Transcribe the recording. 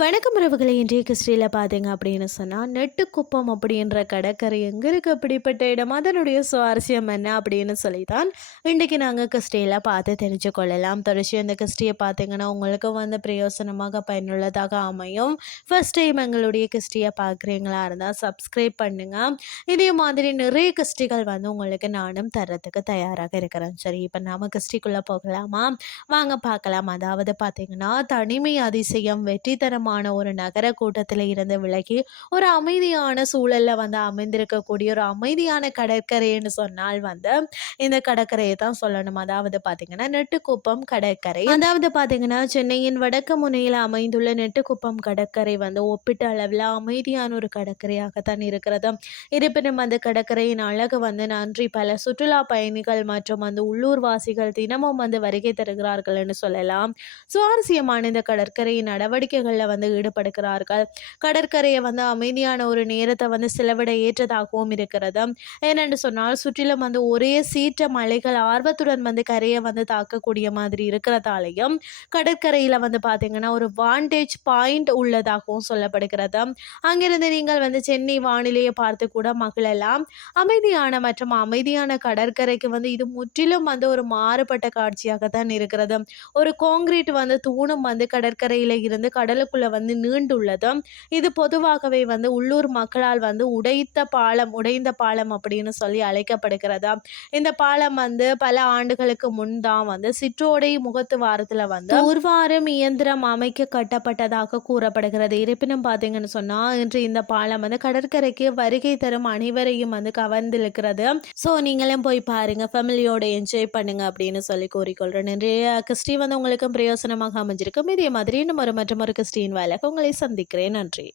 இன்றைய கிறிஸ்டியில் பார்த்தீங்க அப்படின்னு சொன்னால் நெட்டுக்குப்பம் அப்படின்ற கடற்கரை எங்கே இருக்குது அப்படிப்பட்ட இடம். அதனுடைய சுவாரஸ்யம் என்ன அப்படின்னு சொல்லி தான் இன்றைக்கி நாங்கள் கிறிஸ்டியில் பார்த்து தெரிஞ்சு கொள்ளலாம். தொடர்ச்சி அந்த கிறிஸ்டியை பார்த்தீங்கன்னா உங்களுக்கு வந்து பிரயோசனமாக பயனுள்ளதாக அமையும். ஃபர்ஸ்ட் டைம் எங்களுடைய கிறிஸ்டியை பார்க்குறீங்களா இருந்தால் சப்ஸ்கிரைப் பண்ணுங்கள் இதே மாதிரி நிறைய கிறிஸ்டிகள் வந்து உங்களுக்கு நானும் தரத்துக்கு தயாராக இருக்கிறேன். சரி இப்போ நாம் கிறிஸ்டிக்குள்ளே போகலாமா? வாங்க பார்க்கலாம். அதாவது பார்த்தீங்கன்னா தனிமை அதிசயம் வெற்றித்தரமான ஒரு நகர கூட்டத்தில் இருந்து விலகி ஒரு அமைதியான சூழல்ல வந்து அமைந்திருக்கக்கூடிய ஒரு அமைதியான கடற்கரைன்னு சொன்னால் வந்து இந்த கடற்கரையை தான் சொல்லணும். அதாவது பார்த்தீங்கன்னா நெட்டுக்குப்பம் கடற்கரை. அதாவது பார்த்தீங்கன்னா சென்னையின் வடக்கு முனையில் அமைந்துள்ள நெட்டுக்குப்பம் கடற்கரை வந்து ஒப்பிட்ட அளவில் அமைதியான ஒரு கடற்கரையாகத்தான் இருக்கிறது. இருப்பினும் அந்த கடற்கரையின் அழகு வந்து நன்றி. பல சுற்றுலா பயணிகள் மற்றும் அந்த உள்ளூர்வாசிகள் தினமும் வந்து வருகை தருகிறார்கள் என்று சொல்லலாம். சுவாரஸ்யமான இந்த கடற்கரையின் நடவடிக்கைகளில் வந்து ஈடுபடுகிறார்கள். கடற்கரையை வந்து அமைதியான ஒரு நேரத்தை வந்து செலவிட ஏற்றதாகவும் இருக்கிறது. ஏனென்று சொன்னால் சுற்றிலும் வந்து ஒரே சீற்ற மலைகள் ஆர்வத்துடன் வந்து கரையை வந்து தாக்கக்கூடிய மாதிரி இருக்கிறதாலையும் கடற்கரையில் வந்து பார்த்தீங்கன்னா ஒரு வாண்டேஜ் பாயிண்ட் உள்ளதாகவும் சொல்லப்படுகிறது. அங்கிருந்து நீங்கள் வந்து சென்னை வானிலையை பார்த்து கூட மகளெல்லாம் அமைதியான மற்றும் அமைதியான கடற்கரைக்கு வந்து இது முற்றிலும் வந்து ஒரு மாறுபட்ட காட்சியாகத்தான் இருக்கிறது. ஒரு காங்கிரீட் வந்து தூணும் வந்து கடற்கரையில் இருந்து கடலுக்குள்ள வந்து நீண்டுள்ளது. இது பொதுவாகவே வந்து உள்ளூர் மக்களால் வந்து உடைத்த பாலம் உடைந்த பாலம் அப்படின்னு சொல்லி அழைக்கப்படுகிறது. இந்த பாலம் வந்து பல ஆண்டுகளுக்கு முன் தான் வந்து சிற்றோடை முகத்து வாரத்தில் வந்து உருவாரும் இயந்திரம் அமைக்க கட்டப்பட்டதாக கூறப்படுகிறது. இருப்பினும் பார்த்தீங்கன்னு சொன்னால் இன்று இந்த பாலம் வந்து கடற்கரைக்கு வருகை தரும் அனைவரையும் வந்து கவர்ந்திருக்கிறது. ஸோ நீங்களும் போய் பாருங்க ஃபேமிலியோட என்ஜாய் பண்ணுங்க அப்படின்னு சொல்லி கூறிக்கொள்கிறேன் நிறைய கிறிஸ்டி வந்து உங்களுக்கு பிரயோசனமாக அமைஞ்சிருக்கும். இதே மாதிரி இன்னும் ஒரு மற்றும் ஒரு கிறிஸ்டின் வேலைக்கு உங்களை சந்திக்கிறேன். நன்றி.